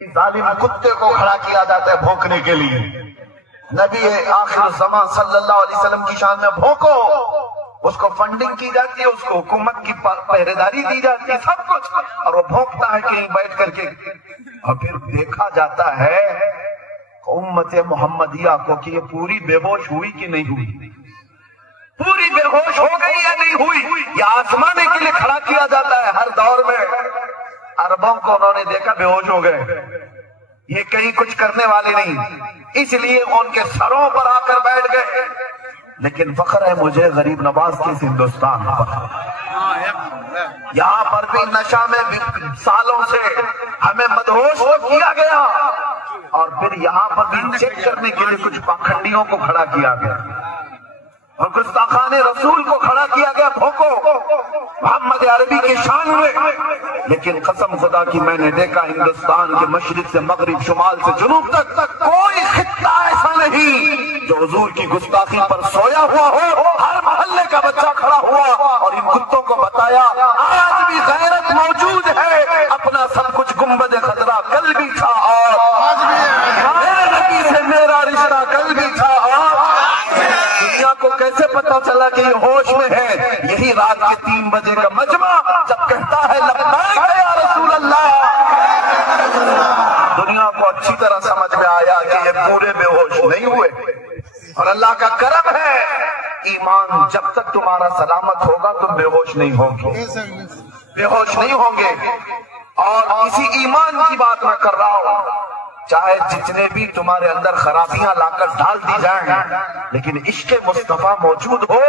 ظالم کتے کو کھڑا کیا جاتا ہے بھونکنے کے لیے. نبی آخر زمان صلی اللہ علیہ وسلم کی شان میں بھونکو. اس کو فنڈنگ کی جاتی ہے, اس کو حکومت کی پہرے داری دی جاتی ہے, سب کچھ, اور وہ بھونکتا ہے کہیں بیٹھ کر کے. اور پھر دیکھا جاتا ہے امت محمدیہ کو کہ یہ پوری بے ہوش ہوئی کہ نہیں ہوئی, پوری بے ہوش ہو گئی یا نہیں ہوئی. یہ آزمانے کے لیے کھڑا کیا جاتا ہے ہر دور میں. عربوں کو انہوں نے دیکھا بے ہوش ہو گئے, یہ کہیں کچھ کرنے والے نہیں, اس لیے ان کے سروں پر آ کر بیٹھ گئے. لیکن فخر ہے مجھے غریب نواز کی اس ہندوستان پر. یہاں پر بھی نشہ میں سالوں سے ہمیں مدہوش کیا گیا, اور پھر یہاں پر بھی چیک کرنے کے لیے کچھ پاکھنڈیوں کو کھڑا کیا گیا اور گستاخان رسول کو کھڑا کیا گیا بھوکو محمد عربی کے شان میں. لیکن قسم خدا کی میں نے دیکھا ہندوستان کے مشرق سے مغرب, شمال سے جنوب تک کوئی خطہ ایسا نہیں جو حضور کی گستاخی پر سویا ہوا ہو. ہر محلے کا بچہ کھڑا ہوا اور ان کتوں کو بتایا آج بھی غیرت موجود ہے, اپنا سب کچھ گنبد خضرا کل بھی تھا اور میرے نبی سے میرا رشتہ کل بھی تھا. دنیا کو کیسے پتا چلا کہ یہ ہوش میں ہے؟ یہی رات کے 3 بجے کا مجمع جب کہتا ہے لبیک یا رسول اللہ, دنیا کو اچھی طرح سمجھ میں آیا کہ یہ پورے بے ہوش نہیں ہوئے. اور اللہ کا کرم ہے, ایمان جب تک تمہارا سلامت ہوگا تم بے ہوش نہیں ہوں گے, بے ہوش نہیں ہوں گے. اور اسی ایمان کی بات میں کر رہا ہوں, چاہے جتنے بھی تمہارے اندر خرابیاں لا کر ڈال دی جائیں, لیکن عشق مصطفیٰ موجود ہو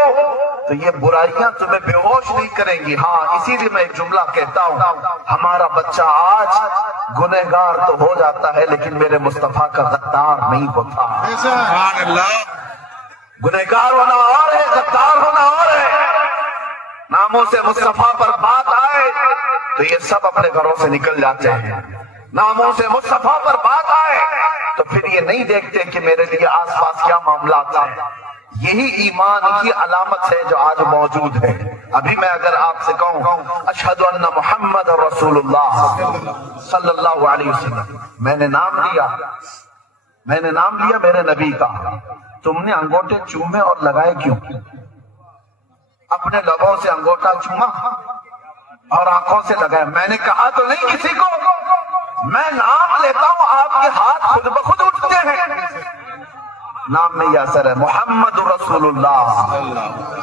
تو یہ برائیاں تمہیں بے ہوش نہیں کریں گی. ہاں اسی لیے میں ایک جملہ کہتا ہوں, ہمارا بچہ آج گنہگار تو ہو جاتا ہے لیکن میرے مصطفیٰ کا غدار نہیں ہوتا. گنہگار ہونا اور ہے, غدار ہونا اور ہے. ناموں سے مصطفیٰ پر بات آئے تو یہ سب اپنے گھروں سے نکل جاتے ہیں. ناموں سے مصطفیٰ پر بات آئے تو پھر یہ نہیں دیکھتے کہ میرے لیے آس پاس کیا معاملات ہیں. یہی ایمان کی علامت ہے جو آج موجود ہے. ابھی میں اگر آپ سے کہوں اشہد ان محمد رسول اللہ صلی اللہ علیہ وسلم, میں نے نام لیا میرے نبی کا, تم نے انگوٹے چومے اور لگائے کیوں؟ اپنے لبوں سے انگوٹا چوما اور آنکھوں سے لگایا. میں نے کہا تو نہیں کسی کو, میں نام لیتا ہوں آپ کے ہاتھ خود بخود اٹھتے ہیں. نام میں یہ اثر ہے, محمد رسول اللہ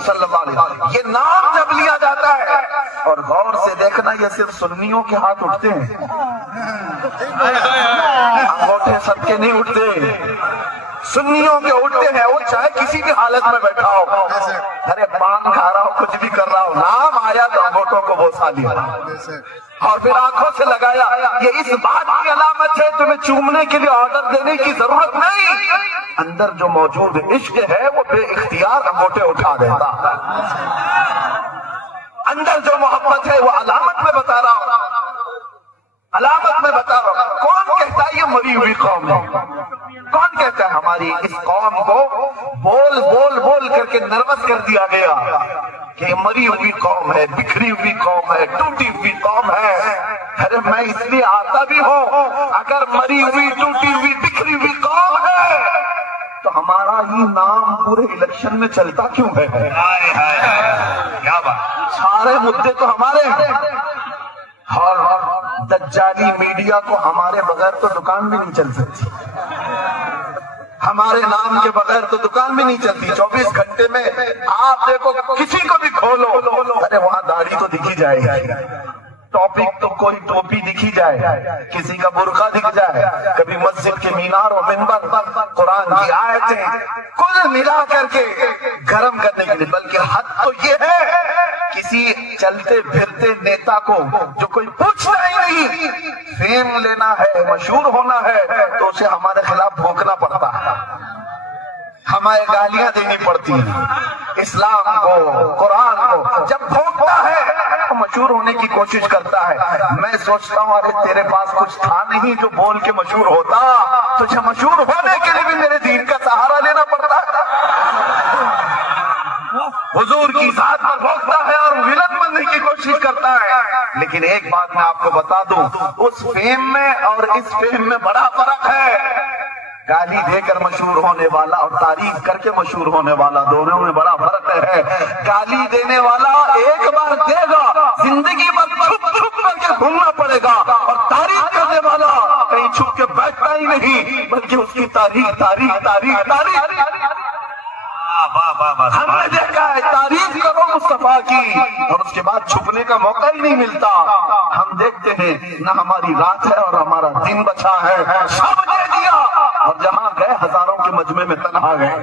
صلی اللہ علیہ وسلم. یہ نام جب لیا جاتا ہے, اور غور سے دیکھنا یہ صرف سنیوں کے ہاتھ اٹھتے ہیں, انگوٹھے سب کے نہیں اٹھتے, سنیوں کے اٹھتے ہیں. وہ چاہے کسی بھی حالت میں بیٹھا ہو, ارے پان کھا رہا ہو, کچھ بھی کر رہا ہو, نام آیا تو انگوٹھوں کو بوسا لیا اور پھر آنکھوں سے لگایا. یہ اس بات کی علامت ہے تمہیں چومنے کے لیے آرڈر دینے کی ضرورت نہیں, اندر جو موجود عشق ہے وہ بے اختیار انگوٹھے اٹھا دیتا. اندر جو محبت ہے وہ علامت میں بتا رہا ہوں, علامت میں بتا رہا ہوں. کون کہتا ہے یہ مری ہوئی قوم ہے؟ کون کہتا ہے ہماری اس قوم کو بول بول بول کر کے نروس کر دیا گیا کہ یہ مری ہوئی قوم ہے, بکھری ہوئی قوم ہے, ٹوٹی ہوئی قوم ہے. ارے میں اس لیے آتا بھی ہوں, اگر مری ہوئی ٹوٹی ہوئی بکھری ہوئی قوم ہے تو ہمارا یہ نام پورے الیکشن میں چلتا کیوں ہے؟ کیا بات, سارے مدعے تو ہمارے ہیں, اور دجالی میڈیا کو ہمارے بغیر تو دکان بھی نہیں چل سکتی, ہمارے نام کے بغیر تو دکان بھی نہیں چلتی. 24 گھنٹے میں آپ دیکھو کسی کو بھی کھولو, ارے وہاں داڑھی تو دکھی جائے گی, ٹاپک تو کوئی ٹوپی دکھی جائے, کسی کا برقع دکھ جائے, کبھی مسجد کے مینار اور منبر قرآن کی آیتیں, کل ملا کر کے گرم کرنے کے لیے. بلکہ حد تو یہ ہے کسی چلتے پھرتے نیتا کو جو کوئی پوچھتا ہی نہیں, فیم لینا ہے, مشہور ہونا ہے تو اسے ہمارے خلاف بھونکنا پڑتا ہے, ہمیں گالیاں دینی پڑتی ہیں. اسلام کو, قرآن کو جب بھونکتا ہے تو مشہور ہونے کی کوشش کرتا ہے. میں سوچتا ہوں ارے تیرے پاس کچھ تھا نہیں جو بول کے مشہور ہوتا, تجھے مشہور ہونے کے لیے بھی میرے دین کا سہارا لینا پڑتا ہے. حضور کی ذات پر بھونکتا ہے اور ولد بننے کی کوشش کوشش کرتا ہے. لیکن ایک بات میں آپ کو بتا دوں، اس فیم میں اور اس فیم میں بڑا فرق ہے. گالی دے کر مشہور ہونے والا اور تعریف کر کے مشہور ہونے والا، دونوں میں بڑا فرق ہے. گالی دینے والا ایک بار دے گا، زندگی بھر چھپ چھپ کر کے گھومنا پڑے گا، اور تعریف کرنے والا کہیں چھپ کے بیٹھتا ہی نہیں، بلکہ اس کی تعریف تعریف تعریف تعریف. ہم نے دیکھا ہے تعریف کرو مصطفیٰ کی اور اس کے بعد چھپنے کا موقع ہی نہیں ملتا. ہم دیکھتے ہیں نہ ہماری رات ہے اور ہمارا دن بچا ہے، سب دے دیا اور جہاں گئے ہزاروں کے مجمع میں تنہا گئے.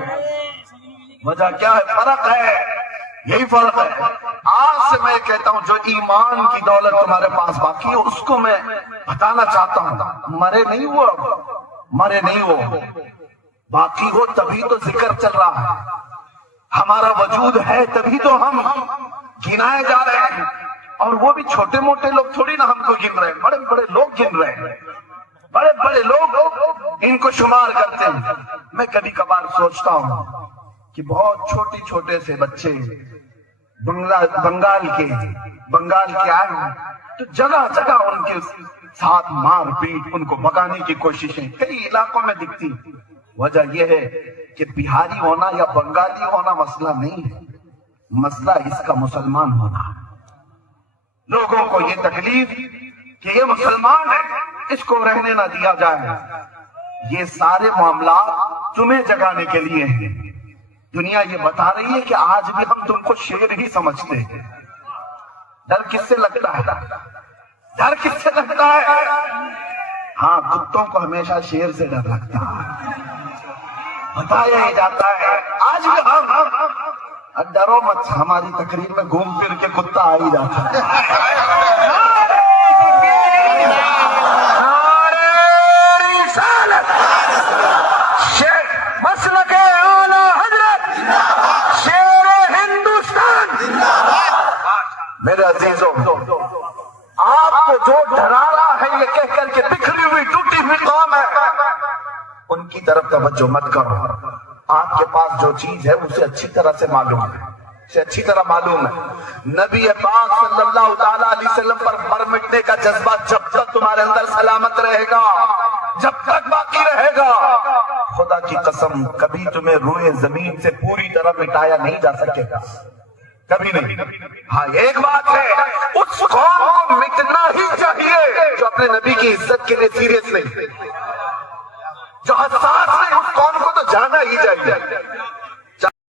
وجہ کیا ہے؟ فرق ہے، یہی فرق ہے. آج سے میں کہتا ہوں جو ایمان کی دولت تمہارے پاس باقی ہے اس کو میں بتانا چاہتا ہوں. مرے نہیں وہ، مرے نہیں وہ، باقی ہو تبھی تو ذکر چل رہا ہے. ہمارا وجود ہے تبھی تو ہم گنائے جا رہے ہیں، اور وہ بھی چھوٹے موٹے لوگ تھوڑی نہ ہم کو گن رہے ہیں، بڑے بڑے لوگ گن رہے ہیں، بڑے بڑے لوگ ان کو شمار کرتے ہیں. میں کبھی کبھار سوچتا ہوں کہ بہت چھوٹے سے بچے بنگال کے آئے تو جگہ جگہ ان کے ساتھ مار پیٹ، ان کو بھگانے کی کوششیں کئی علاقوں میں دکھتی. وجہ یہ ہے کہ بہاری ہونا یا بنگالی ہونا مسئلہ نہیں ہے، مسئلہ اس کا مسلمان ہونا ہے. لوگوں کو یہ تکلیف کہ یہ مسلمان ہے، اس کو رہنے نہ دیا جائے. یہ سارے معاملات تمہیں جگانے کے لیے ہیں. دنیا یہ بتا رہی ہے کہ آج بھی ہم تم کو شیر ہی سمجھتے ہیں. ڈر کس سے لگتا ہے؟ ڈر کس سے لگتا ہے؟ ہاں، کتوں کو ہمیشہ شیر سے ڈر لگتا ہے، بتایا ہی جاتا ہے. آج بھی ہم ڈرو مت، ہماری تقریر میں گھوم پھر کے کتا آ ہی جاتا ہے. مسلک اعلیٰ حضرت شیر ہندوستان. میرے عزیزوں، آپ کو جو ڈرا رہا ہے یہ کہہ کر کے بکھری ہوئی ٹوٹی ہوئی قوم ہے، ان کی طرف توجہ مت کرو. آپ کے پاس جو چیز ہے اسے اچھی طرح سے معلوم ہے، اسے اچھی طرح معلوم ہے. نبی پاک صلی اللہ تعالیٰ علیہ وسلم پر مر مٹنے کا جذبہ جب تک تمہارے اندر سلامت رہے گا، جب تک باقی رہے گا، خدا کی قسم کبھی تمہیں روئے زمین سے پوری طرح مٹایا نہیں جا سکے گا، کبھی نہیں. ہاں ایک بات ہے، اس قوم کو مٹنا ہی چاہیے جو اپنے نبی کی عزت کے لیے سیریس نہیں، جو حساس ہے، اس قوم کو تو جانا ہی چاہیے.